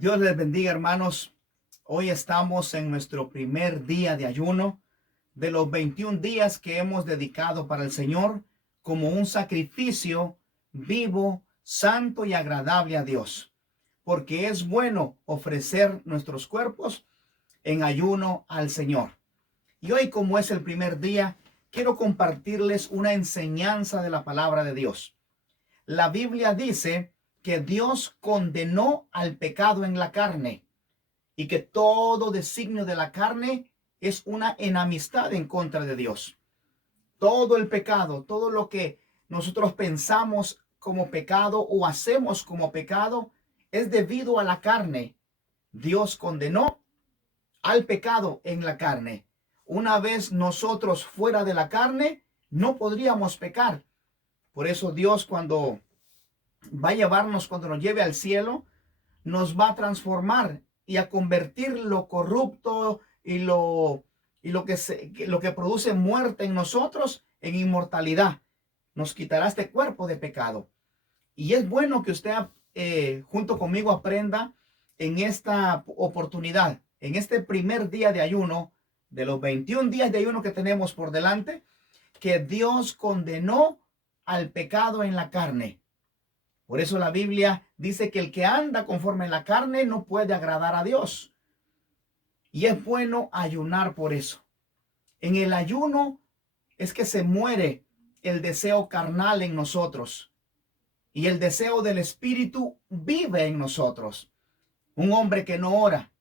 Dios les bendiga, hermanos. Hoy estamos en nuestro primer día de ayuno de los 21 días que hemos dedicado para el Señor como un sacrificio vivo, santo y agradable a Dios. Porque es bueno ofrecer nuestros cuerpos en ayuno al Señor. Y hoy, como es el primer día, quiero compartirles una enseñanza de la palabra de Dios. La Biblia dice que Dios condenó al pecado en la carne y que todo designio de la carne es una enemistad en contra de Dios. Todo el pecado, todo lo que nosotros pensamos como pecado o hacemos como pecado es debido a la carne. Dios condenó al pecado en la carne. Una vez nosotros fuera de la carne, no podríamos pecar. Por eso Dios cuando cuando nos lleve al cielo, nos va a transformar y a convertir lo corrupto y lo que produce muerte en nosotros en inmortalidad. Nos quitará este cuerpo de pecado. Y es bueno que usted junto conmigo aprenda en esta oportunidad, en este primer día de ayuno, de los 21 días de ayuno que tenemos por delante, que Dios condenó al pecado en la carne. Por eso la Biblia dice que el que anda conforme en la carne no puede agradar a Dios. Y es bueno ayunar por eso. En el ayuno es que se muere el deseo carnal en nosotros. Y el deseo del Espíritu vive en nosotros. Un hombre que no ora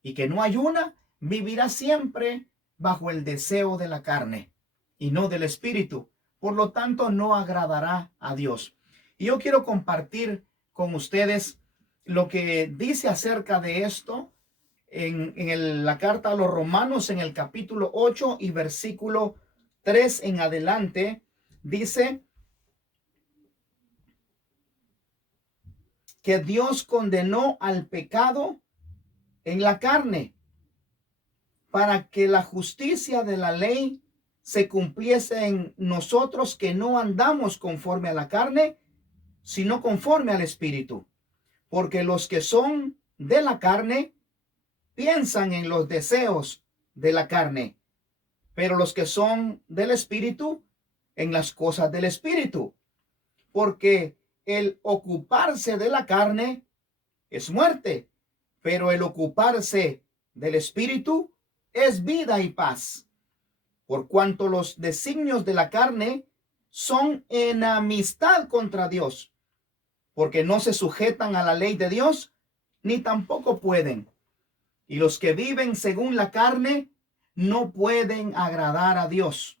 y que no ayuna vivirá siempre bajo el deseo de la carne y no del Espíritu. Por lo tanto, no agradará a Dios. Y yo quiero compartir con ustedes lo que dice acerca de esto en la carta a los Romanos, en el capítulo 8 y versículo 3 en adelante. Dice que Dios condenó al pecado en la carne para que la justicia de la ley se cumpliese en nosotros, que no andamos conforme a la carne, sino conforme al Espíritu. Porque los que son de la carne piensan en los deseos de la carne, pero los que son del Espíritu en las cosas del Espíritu. Porque el ocuparse de la carne es muerte, pero el ocuparse del Espíritu es vida y paz. Por cuanto los designios de la carne son enemistad contra Dios, porque no se sujetan a la ley de Dios, ni tampoco pueden. Y los que viven según la carne no pueden agradar a Dios.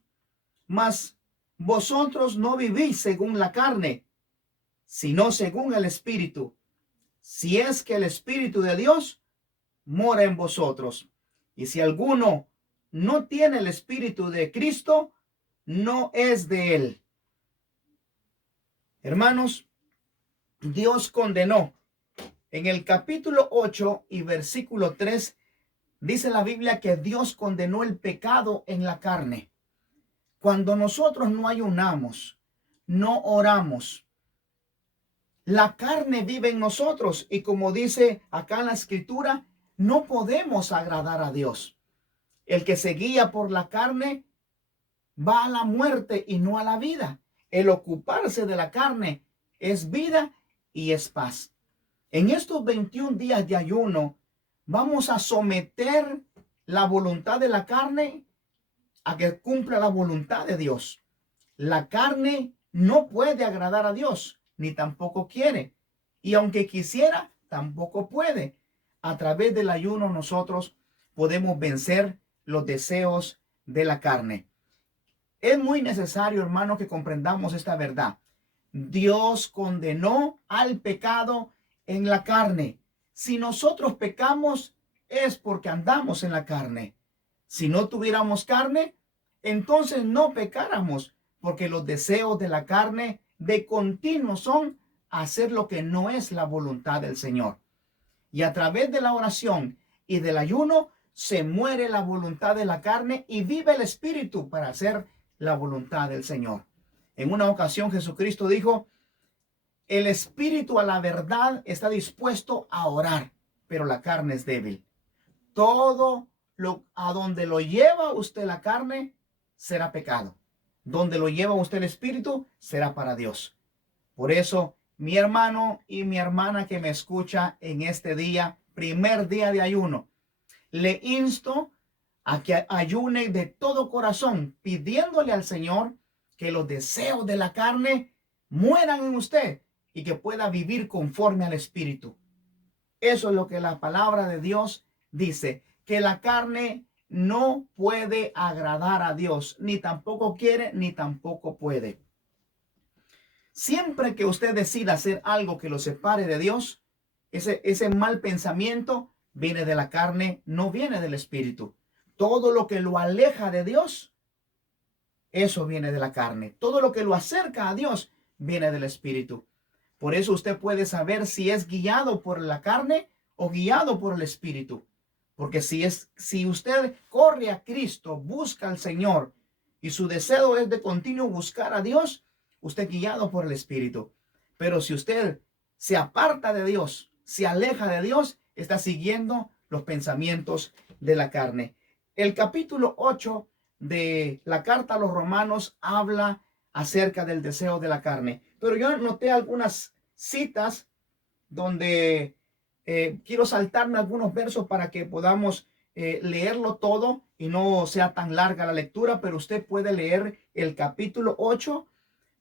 Mas vosotros no vivís según la carne, sino según el Espíritu, si es que el Espíritu de Dios mora en vosotros. Y si alguno no tiene el Espíritu de Cristo, no es de él. Hermanos, Dios condenó. En el capítulo 8 y versículo 3 dice la Biblia que Dios condenó el pecado en la carne. Cuando nosotros no ayunamos, no oramos, la carne vive en nosotros y, como dice acá en la escritura, no podemos agradar a Dios. El que se guía por la carne va a la muerte y no a la vida. El ocuparse de la carne es vida y es paz. En estos 21 días de ayuno vamos a someter la voluntad de la carne a que cumpla la voluntad de Dios. La carne no puede agradar a Dios, ni tampoco quiere. Y aunque quisiera, tampoco puede. A través del ayuno nosotros podemos vencer los deseos de la carne. Es muy necesario, hermano, que comprendamos esta verdad. Dios condenó al pecado en la carne. Si nosotros pecamos, es porque andamos en la carne. Si no tuviéramos carne, entonces no pecáramos, porque los deseos de la carne de continuo son hacer lo que no es la voluntad del Señor. Y a través de la oración y del ayuno se muere la voluntad de la carne y vive el Espíritu para hacer la voluntad del Señor. En una ocasión Jesucristo dijo: el Espíritu a la verdad está dispuesto a orar. pero la carne es débil. Todo lo a donde lo lleva usted la carne será pecado. Donde lo lleva usted el espíritu será para Dios. Por eso, mi hermano y mi hermana que me escucha en este día, primer día de ayuno, le insto a que ayune de todo corazón, pidiéndole al Señor que los deseos de la carne mueran en usted y que pueda vivir conforme al Espíritu. Eso es lo que la palabra de Dios dice, que la carne no puede agradar a Dios, ni tampoco quiere, ni tampoco puede. Siempre que usted decida hacer algo que lo separe de Dios, ese mal pensamiento viene de la carne, no viene del Espíritu. Todo lo que lo aleja de Dios, eso viene de la carne. Todo lo que lo acerca a Dios viene del Espíritu. Por eso usted puede saber si es guiado por la carne o guiado por el Espíritu. Porque si usted corre a Cristo, busca al Señor y su deseo es de continuo buscar a Dios, usted es guiado por el Espíritu. Pero si usted se aparta de Dios, se aleja de Dios, está siguiendo los pensamientos de la carne. El capítulo 8 de la carta a los Romanos habla acerca del deseo de la carne. Pero yo noté algunas citas donde quiero saltarme algunos versos para que podamos leerlo todo y no sea tan larga la lectura, pero usted puede leer el capítulo 8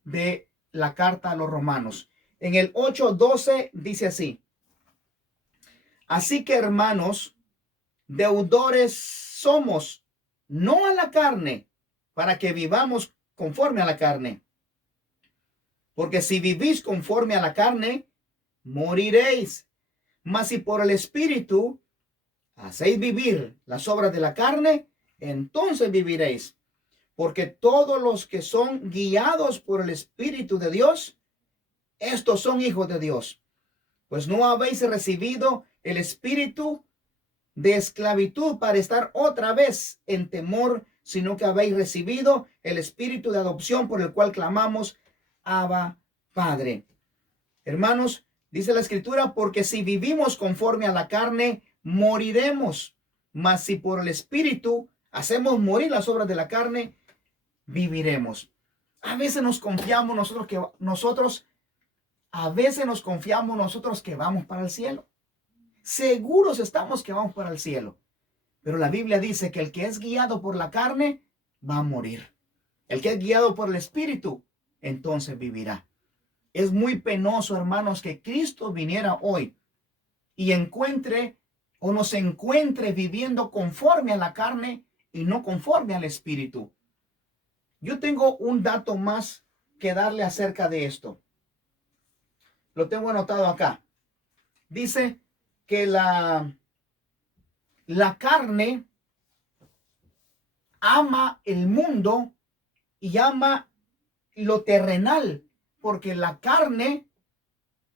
de la carta a los Romanos. En el 8:12 dice así: así que, hermanos, deudores somos, no a la carne, para que vivamos conforme a la carne. Porque si vivís conforme a la carne, moriréis. Mas si por el Espíritu hacéis vivir las obras de la carne, entonces viviréis. Porque todos los que son guiados por el Espíritu de Dios, estos son hijos de Dios. Pues no habéis recibido el espíritu de esclavitud para estar otra vez en temor, sino que habéis recibido el espíritu de adopción por el cual clamamos, Abba, Padre. Hermanos, dice la Escritura, porque si vivimos conforme a la carne, moriremos. Mas si por el espíritu hacemos morir las obras de la carne, viviremos. A veces nos confiamos nosotros que vamos para el cielo. Seguros estamos que vamos para el cielo. Pero la Biblia dice que el que es guiado por la carne va a morir. El que es guiado por el Espíritu, entonces vivirá. Es muy penoso, hermanos, que Cristo viniera hoy y nos encuentre viviendo conforme a la carne y no conforme al Espíritu. Yo tengo un dato más que darle acerca de esto. Lo tengo anotado acá. Dice que la carne ama el mundo y ama lo terrenal, porque la carne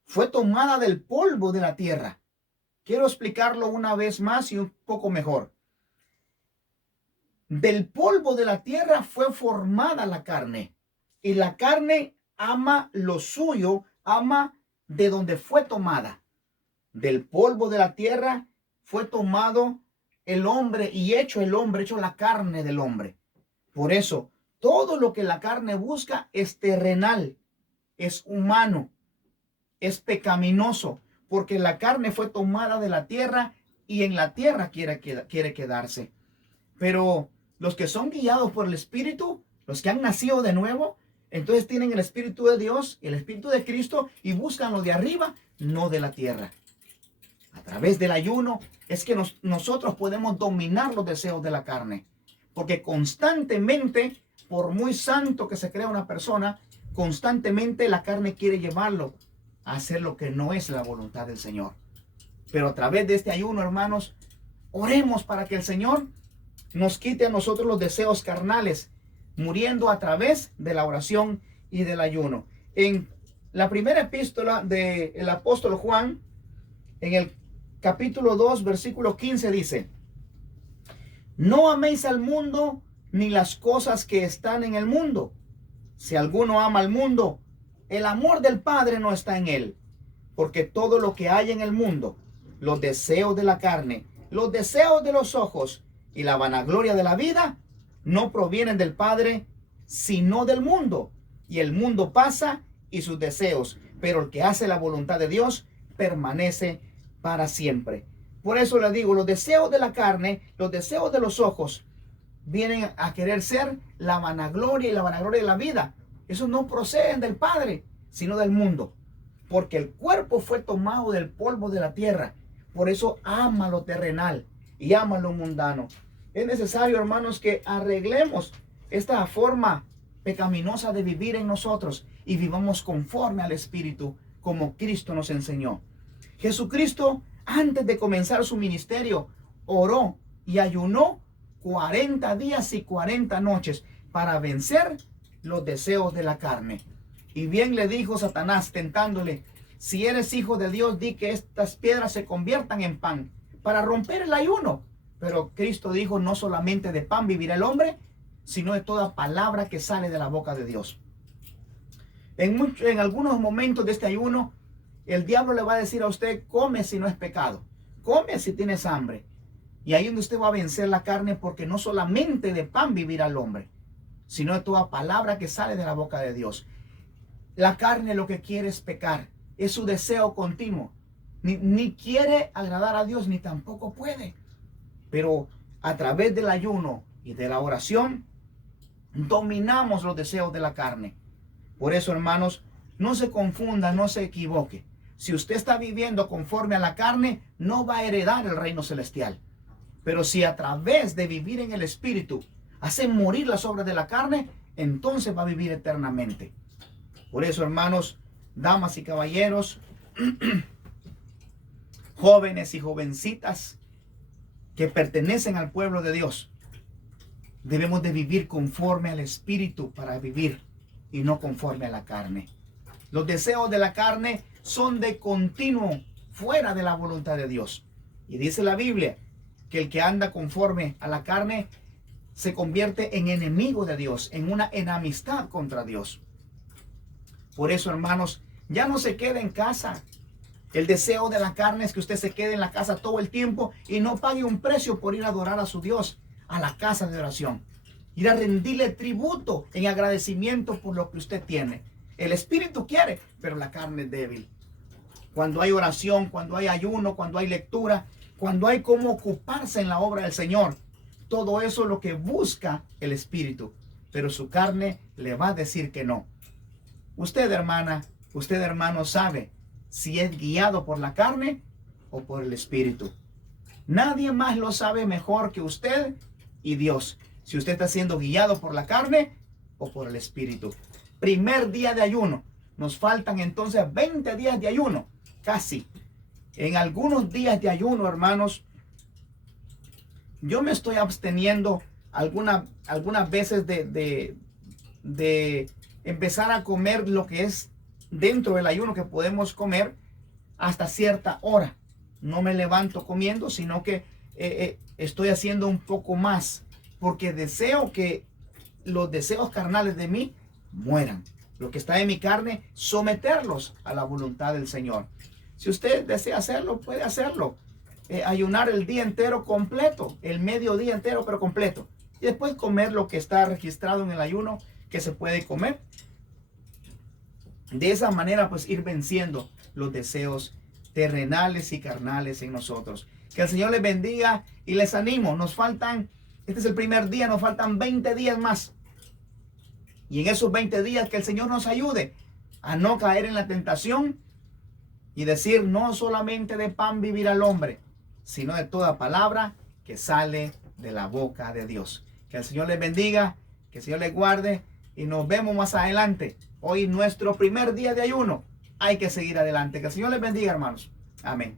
fue tomada del polvo de la tierra. Quiero explicarlo una vez más y un poco mejor. Del polvo de la tierra fue formada la carne, y la carne ama lo suyo, ama de donde fue tomada. Del polvo de la tierra fue tomado el hombre y hecho la carne del hombre. Por eso, todo lo que la carne busca es terrenal, es humano, es pecaminoso, porque la carne fue tomada de la tierra y en la tierra quiere quedarse. Pero los que son guiados por el Espíritu, los que han nacido de nuevo, entonces tienen el Espíritu de Dios, el Espíritu de Cristo y buscan lo de arriba, no de la tierra. A través del ayuno es que nosotros podemos dominar los deseos de la carne. Porque constantemente, por muy santo que se crea una persona, constantemente la carne quiere llevarlo a hacer lo que no es la voluntad del Señor. Pero a través de este ayuno, hermanos, oremos para que el Señor nos quite a nosotros los deseos carnales, muriendo a través de la oración y del ayuno. En la primera epístola del apóstol Juan, en el capítulo 2, versículo 15 dice: no améis al mundo ni las cosas que están en el mundo. Si alguno ama al mundo, el amor del Padre no está en él. Porque todo lo que hay en el mundo, los deseos de la carne, los deseos de los ojos y la vanagloria de la vida no provienen del Padre, sino del mundo. Y el mundo pasa y sus deseos, pero el que hace la voluntad de Dios permanece para siempre. Por eso le digo, los deseos de la carne, los deseos de los ojos, vienen a querer ser la vanagloria y la vanagloria de la vida. Esos no proceden del Padre, sino del mundo. Porque el cuerpo fue tomado del polvo de la tierra. Por eso ama lo terrenal y ama lo mundano. Es necesario, hermanos, que arreglemos esta forma pecaminosa de vivir en nosotros y vivamos conforme al Espíritu, como Cristo nos enseñó. Jesucristo, antes de comenzar su ministerio, oró y ayunó 40 días y 40 noches para vencer los deseos de la carne. Y bien le dijo Satanás, tentándole: si eres hijo de Dios, di que estas piedras se conviertan en pan, para romper el ayuno. Pero Cristo dijo: no solamente de pan vivirá el hombre, sino de toda palabra que sale de la boca de Dios. En algunos momentos de este ayuno, el diablo le va a decir a usted: come si no es pecado, come si tienes hambre. Y ahí donde usted va a vencer la carne, porque no solamente de pan vivirá el hombre, sino de toda palabra que sale de la boca de Dios. La carne lo que quiere es pecar, es su deseo continuo. Ni quiere agradar a Dios, ni tampoco puede. Pero a través del ayuno y de la oración, dominamos los deseos de la carne. Por eso, hermanos, no se confunda, no se equivoque. Si usted está viviendo conforme a la carne, no va a heredar el reino celestial. Pero si a través de vivir en el Espíritu hace morir las obras de la carne, entonces va a vivir eternamente. Por eso, hermanos, damas y caballeros, jóvenes y jovencitas que pertenecen al pueblo de Dios, debemos de vivir conforme al Espíritu para vivir y no conforme a la carne. Los deseos de la carne son de continuo fuera de la voluntad de Dios. Y dice la Biblia que el que anda conforme a la carne se convierte en enemigo de Dios, en una enemistad contra Dios. Por eso, hermanos, ya no se quede en casa. El deseo de la carne es que usted se quede en la casa todo el tiempo y no pague un precio por ir a adorar a su Dios, a la casa de oración. Ir a rendirle tributo en agradecimiento por lo que usted tiene. El espíritu quiere, pero la carne es débil. Cuando hay oración, cuando hay ayuno, cuando hay lectura, cuando hay cómo ocuparse en la obra del Señor, todo eso es lo que busca el espíritu. Pero su carne le va a decir que no. Usted, hermana, usted, hermano, sabe si es guiado por la carne o por el espíritu. Nadie más lo sabe mejor que usted y Dios. Si usted está siendo guiado por la carne o por el espíritu. Primer día de ayuno. Nos faltan entonces 20 días de ayuno. Casi. En algunos días de ayuno, hermanos, yo me estoy absteniendo algunas veces de empezar a comer lo que es dentro del ayuno que podemos comer hasta cierta hora. No me levanto comiendo, sino que estoy haciendo un poco más, porque deseo que los deseos carnales de mí mueran. Lo que está en mi carne, someterlos a la voluntad del Señor. Si usted desea hacerlo, puede hacerlo. Ayunar el día entero completo, el mediodía entero, pero completo. Y después comer lo que está registrado en el ayuno que se puede comer. De esa manera, pues, ir venciendo los deseos terrenales y carnales en nosotros. Que el Señor les bendiga y les animo. Nos faltan, este es el primer día, nos faltan 20 días más. Y en esos 20 días que el Señor nos ayude a no caer en la tentación y decir: no solamente de pan vivirá el hombre, sino de toda palabra que sale de la boca de Dios. Que el Señor les bendiga, que el Señor les guarde y nos vemos más adelante. Hoy nuestro primer día de ayuno. Hay que seguir adelante. Que el Señor les bendiga, hermanos. Amén.